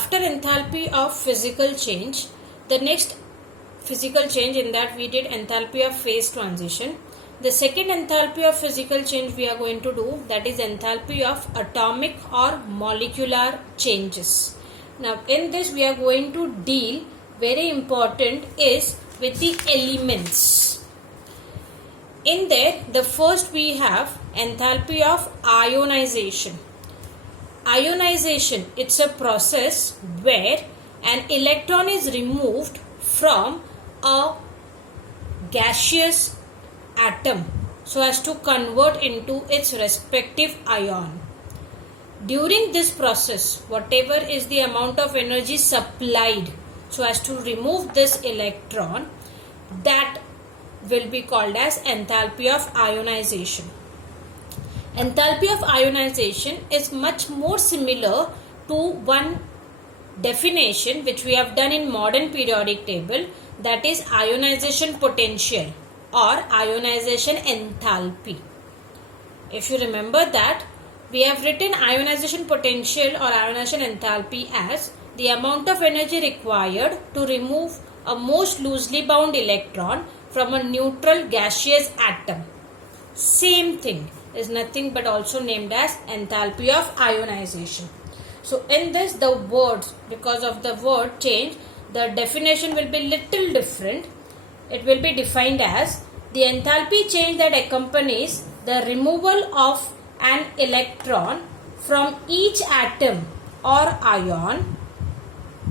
After enthalpy of physical change, the next physical change in that we did enthalpy of phase transition. The second enthalpy of physical change we are going to do, that is enthalpy of atomic or molecular changes. Now in this we are going to deal, very important is with the elements. In there the first we have enthalpy of ionization. Ionization, it's a process where an electron is removed from a gaseous atom so as to convert into its respective ion. During this process, whatever is the amount of energy supplied so as to remove this electron, that will be called as enthalpy of ionization. Enthalpy of ionization is much more similar to one definition which we have done in modern periodic table, that is ionization potential or ionization enthalpy. If you remember that, we have written ionization potential or ionization enthalpy as the amount of energy required to remove a most loosely bound electron from a neutral gaseous atom. Same thing is nothing but also named as enthalpy of ionization. So in this, the words, because of the word change, the definition will be little different. It will be defined as the enthalpy change that accompanies the removal of an electron from each atom or ion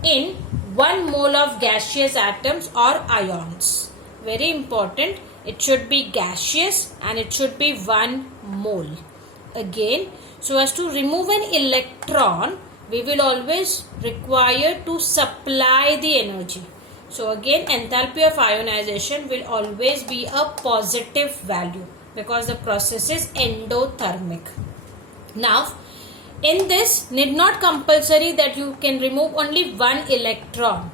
in 1 mole of gaseous atoms or ions. Very important, it should be gaseous and it should be 1 mole. Again, so as to remove an electron, we will always require to supply the energy. So again, enthalpy of ionization will always be a positive value because the process is endothermic. Now, in this, need not compulsory that you can remove only 1 electron.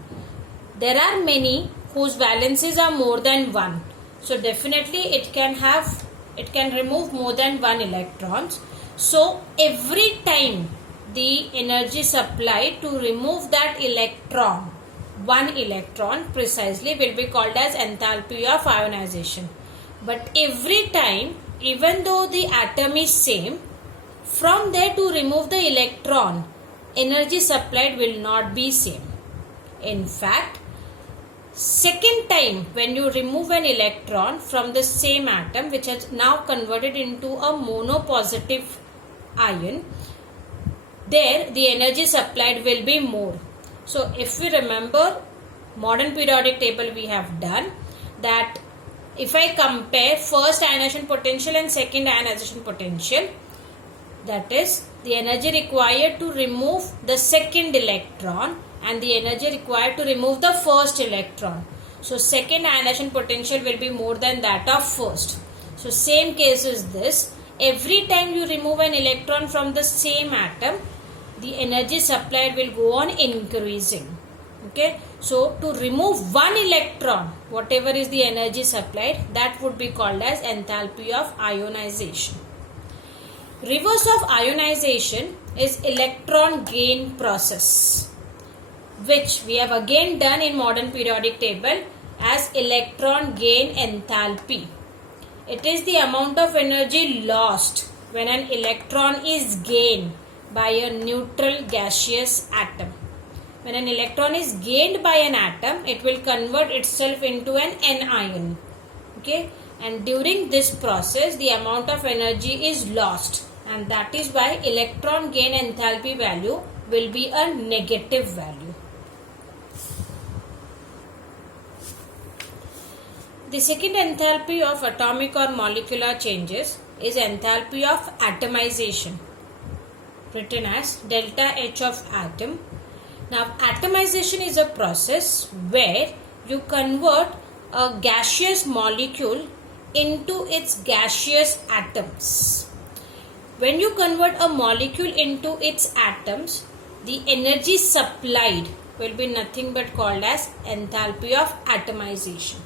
There are many whose valencies are more than 1. So definitely it can remove more than 1 electrons. So every time the energy supplied to remove that electron, 1 electron precisely, will be called as enthalpy of ionization. But every time, even though the atom is same, from there to remove the electron, energy supplied will not be same. In fact, second time when you remove an electron from the same atom which has now converted into a monopositive ion, there the energy supplied will be more. So if we remember modern periodic table, we have done that if I compare first ionization potential and second ionization potential, that is the energy required to remove the second electron and the energy required to remove the first electron. So second ionization potential will be more than that of first. So same case is this. Every time you remove an electron from the same atom, the energy supplied will go on increasing. Okay. So to remove 1 electron, whatever is the energy supplied, that would be called as enthalpy of ionization. Reverse of ionization is electron gain process, which we have again done in modern periodic table as electron gain enthalpy. It is the amount of energy lost when an electron is gained by a neutral gaseous atom. When an electron is gained by an atom, it will convert itself into an anion. Okay, and during this process, the amount of energy is lost, and that is why electron gain enthalpy value will be a negative value. The second enthalpy of atomic or molecular changes is enthalpy of atomization, written as delta H of atom. Now, atomization is a process where you convert a gaseous molecule into its gaseous atoms. When you convert a molecule into its atoms, the energy supplied will be nothing but called as enthalpy of atomization.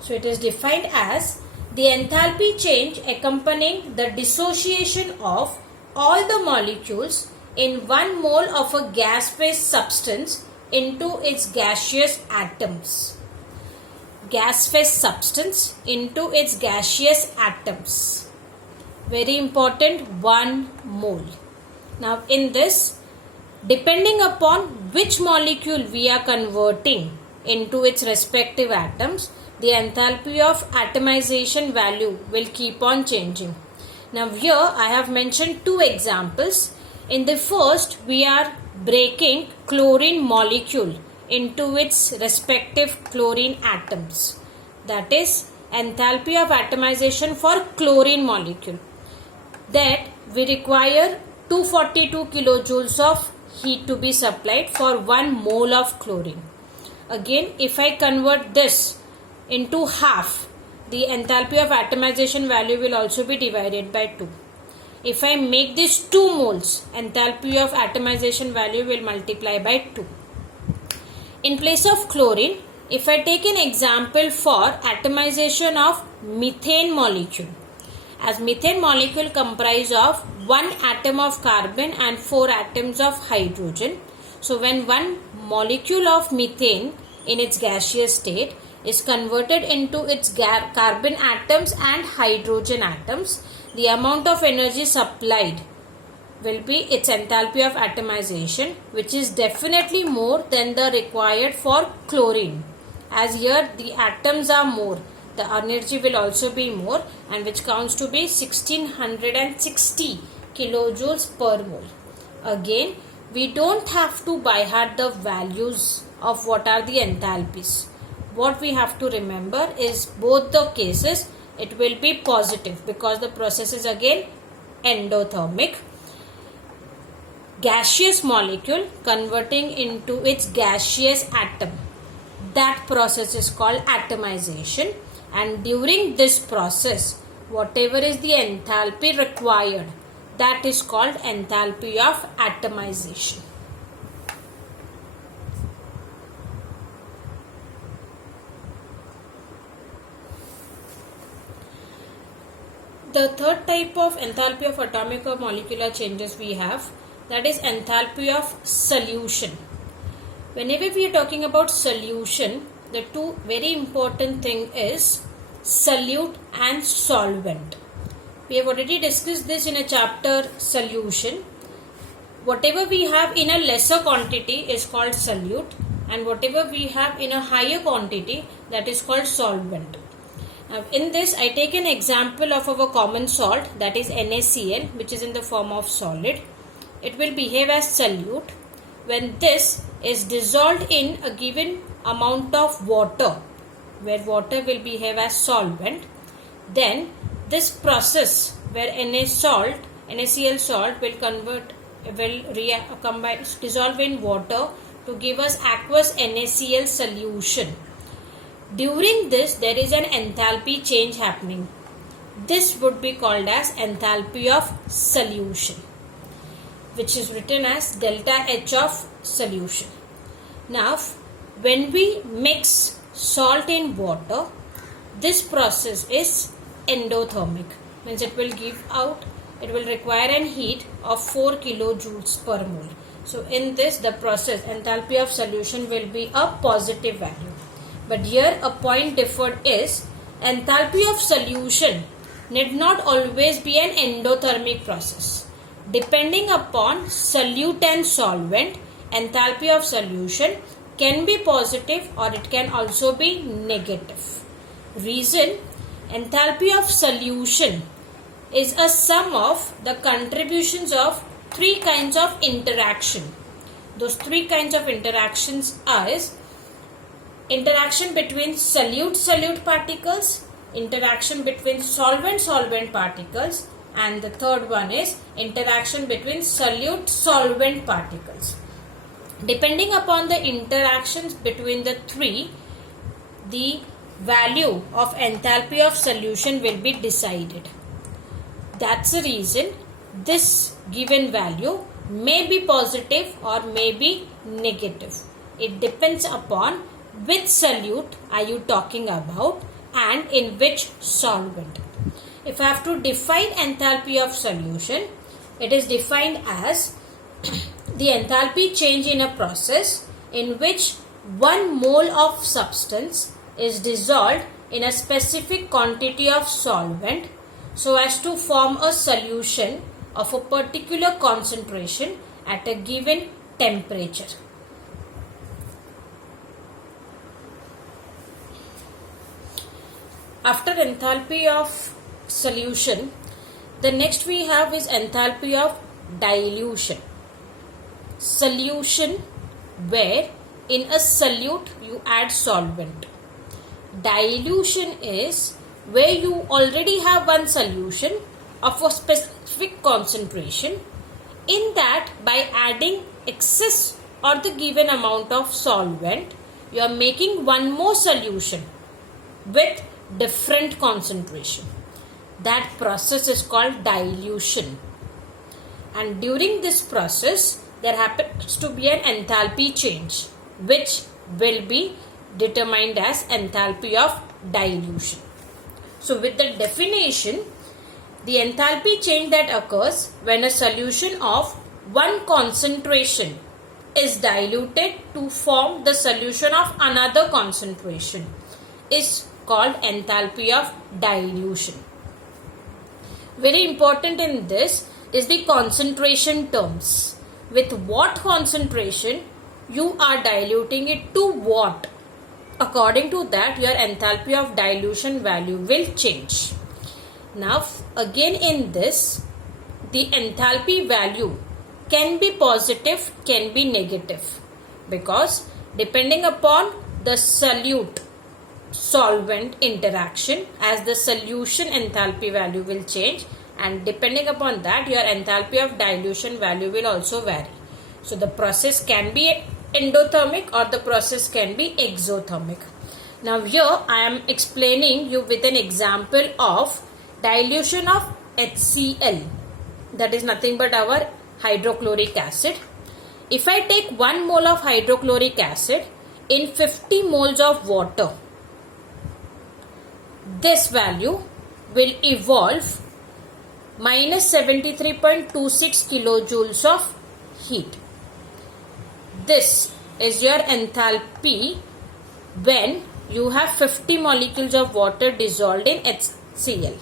So it is defined as the enthalpy change accompanying the dissociation of all the molecules in 1 mole of a gas-phase substance into its gaseous atoms. Gas-phase substance into its gaseous atoms. Very important, 1 mole. Now in this, depending upon which molecule we are converting into its respective atoms, the enthalpy of atomization value will keep on changing. Now here I have mentioned 2 examples. In the first, we are breaking chlorine molecule into its respective chlorine atoms. That is enthalpy of atomization for chlorine molecule. That we require 242 kilojoules of heat to be supplied for 1 mole of chlorine. Again, if I convert this into half, the enthalpy of atomization value will also be divided by 2. If I make this 2 moles, enthalpy of atomization value will multiply by 2. In place of chlorine, if I take an example for atomization of methane molecule, as methane molecule comprise of 1 atom of carbon and 4 atoms of hydrogen. So when 1 molecule of methane in its gaseous state is converted into its carbon atoms and hydrogen atoms, the amount of energy supplied will be its enthalpy of atomization, which is definitely more than the required for chlorine. As here the atoms are more, the energy will also be more, and which counts to be 1660 kilojoules per mole. Again, we don't have to by heart the values of what are the enthalpies. What we have to remember is both the cases it will be positive because the process is again endothermic. Gaseous molecule converting into its gaseous atom, that process is called atomization, and during this process whatever is the enthalpy required, that is called enthalpy of atomization. The third type of enthalpy of atomic or molecular changes we have, that is enthalpy of solution. Whenever we are talking about solution, the 2 very important thing is solute and solvent. We have already discussed this in a chapter solution. Whatever we have in a lesser quantity is called solute, and whatever we have in a higher quantity, that is called solvent. Now in this I take an example of our common salt, that is NaCl, which is in the form of solid. It will behave as solute when this is dissolved in a given amount of water, where water will behave as solvent. Then this process where NaCl salt will dissolve in water to give us aqueous NaCl solution. During this there is an enthalpy change happening. This would be called as enthalpy of solution, which is written as delta H of solution. Now when we mix salt in water, this process is endothermic, means it will require an heat of 4 kilojoules per mole. So in this the process enthalpy of solution will be a positive value. But here a point differed is enthalpy of solution need not always be an endothermic process. Depending upon solute and solvent, enthalpy of solution can be positive or it can also be negative. Reason, enthalpy of solution is a sum of the contributions of 3 kinds of interaction. Those 3 kinds of interactions are interaction between solute particles, interaction between solvent particles, and the third one is interaction between solute-solvent particles. Depending upon the interactions between the 3, the value of enthalpy of solution will be decided. That's the reason this given value may be positive or may be negative. It depends upon which solute are you talking about and in which solvent. If I have to define enthalpy of solution, it is defined as the enthalpy change in a process in which 1 mole of substance is dissolved in a specific quantity of solvent so as to form a solution of a particular concentration at a given temperature. After enthalpy of solution, the next we have is enthalpy of dilution. Solution where in a solute you add solvent. Dilution is where you already have one solution of a specific concentration. In that, by adding excess or the given amount of solvent, you are making one more solution with different concentration. That process is called dilution. And during this process, there happens to be an enthalpy change, which will be determined as enthalpy of dilution. So with the definition, the enthalpy change that occurs when a solution of one concentration is diluted to form the solution of another concentration is called enthalpy of dilution. Very important in this is the concentration terms. With what concentration you are diluting it to what? According to that, your enthalpy of dilution value will change. Now, again in this, the enthalpy value can be positive, can be negative, because depending upon the solute solvent interaction, as the solution enthalpy value will change, and depending upon that, your enthalpy of dilution value will also vary. So the process can be endothermic or the process can be exothermic. Now here I am explaining you with an example of dilution of HCl, that is nothing but our hydrochloric acid. If I take 1 mole of hydrochloric acid in 50 moles of water, this value will evolve minus 73.26 kilojoules of heat. This is your enthalpy when you have 50 molecules of water dissolved in HCl.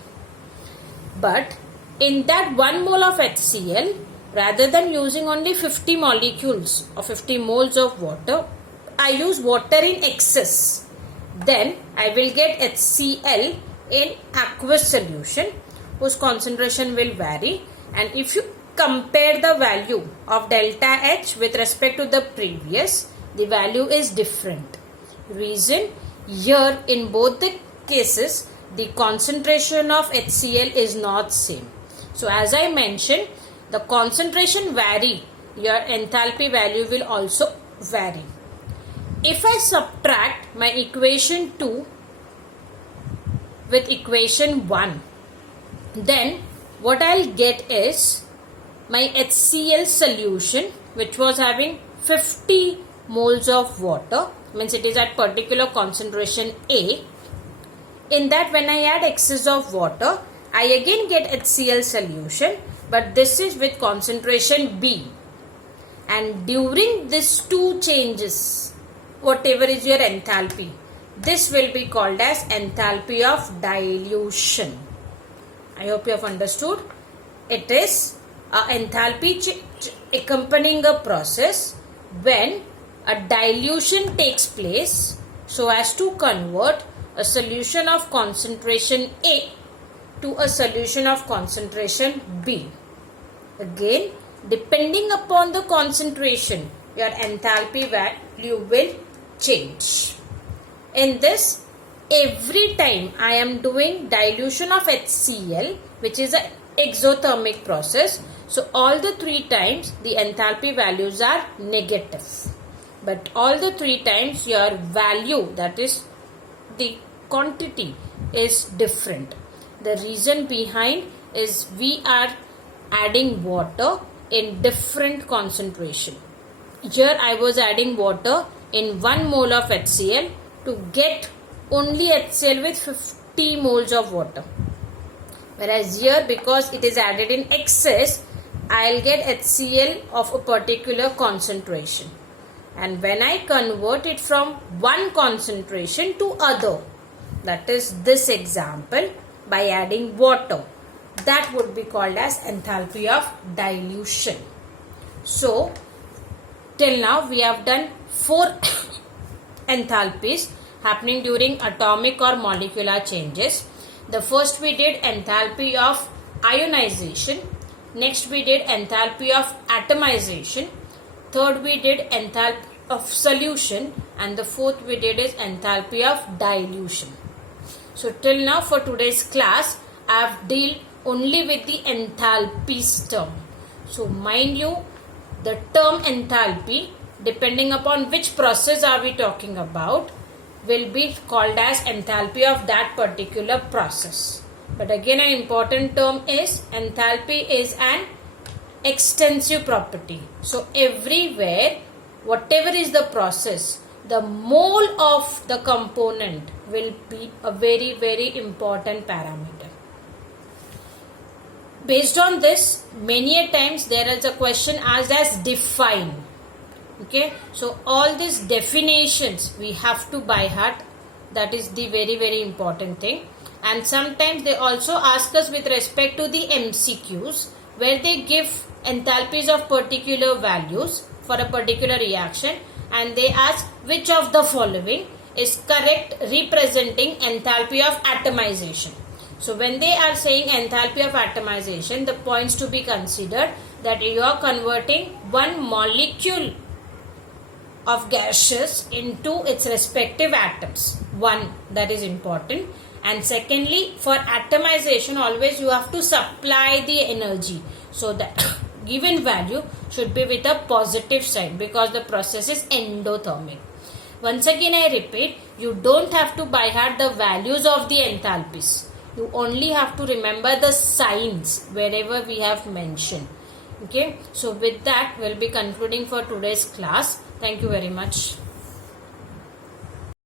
But in that 1 mole of HCl, rather than using only 50 molecules or 50 moles of water, I use water in excess. Then I will get HCl in aqueous solution whose concentration will vary, and if you compare the value of delta H with respect to the previous, the value is different. Reason, here in both the cases the concentration of HCl is not same. So as I mentioned, the concentration vary, your enthalpy value will also vary. If I subtract my equation 2 with equation 1, then what I'll get is my HCl solution, which was having 50 moles of water, means it is at particular concentration A. In that, when I add excess of water, I again get HCl solution, but this is with concentration B. And during these two changes, whatever is your enthalpy, this will be called as enthalpy of dilution. I hope you have understood. It is a enthalpy accompanying a process when a dilution takes place so as to convert a solution of concentration A to a solution of concentration B. Again, depending upon the concentration, your enthalpy value will change. In this, every time I am doing dilution of HCl, which is an exothermic process, so all the 3 times the enthalpy values are negative. But all the 3 times your value, that is the quantity, is different. The reason behind is we are adding water in different concentration. Here I was adding water in 1 mole of HCl to get only HCl with 50 moles of water. Whereas here, because it is added in excess, I'll get HCl of a particular concentration. And when I convert it from one concentration to other, that is this example, by adding water, that would be called as enthalpy of dilution. So, till now we have done 4 enthalpies happening during atomic or molecular changes. The first we did enthalpy of ionization. Next we did enthalpy of atomization. Third we did enthalpy of solution. And the fourth we did is enthalpy of dilution. So till now for today's class, I have dealt only with the enthalpies term. So mind you, the term enthalpy, depending upon which process are we talking about, will be called as enthalpy of that particular process. But again, an important term is enthalpy is an extensive property. So everywhere, whatever is the process, the mole of the component will be a very, very important parameter. Based on this, many a times there is a question asked as define. Okay, so all these definitions we have to by heart. That is the very, very important thing. And sometimes they also ask us with respect to the MCQs, where they give enthalpies of particular values for a particular reaction, and they ask which of the following is correct representing enthalpy of atomization. So when they are saying enthalpy of atomization, the points to be considered that you are converting one molecule of gaseous into its respective atoms. One, that is important. And secondly, for atomization, always you have to supply the energy. So that given value should be with a positive sign because the process is endothermic. Once again I repeat, you don't have to by heart the values of the enthalpies. You only have to remember the signs wherever we have mentioned. Okay, so with that we'll be concluding for today's class. Thank you very much.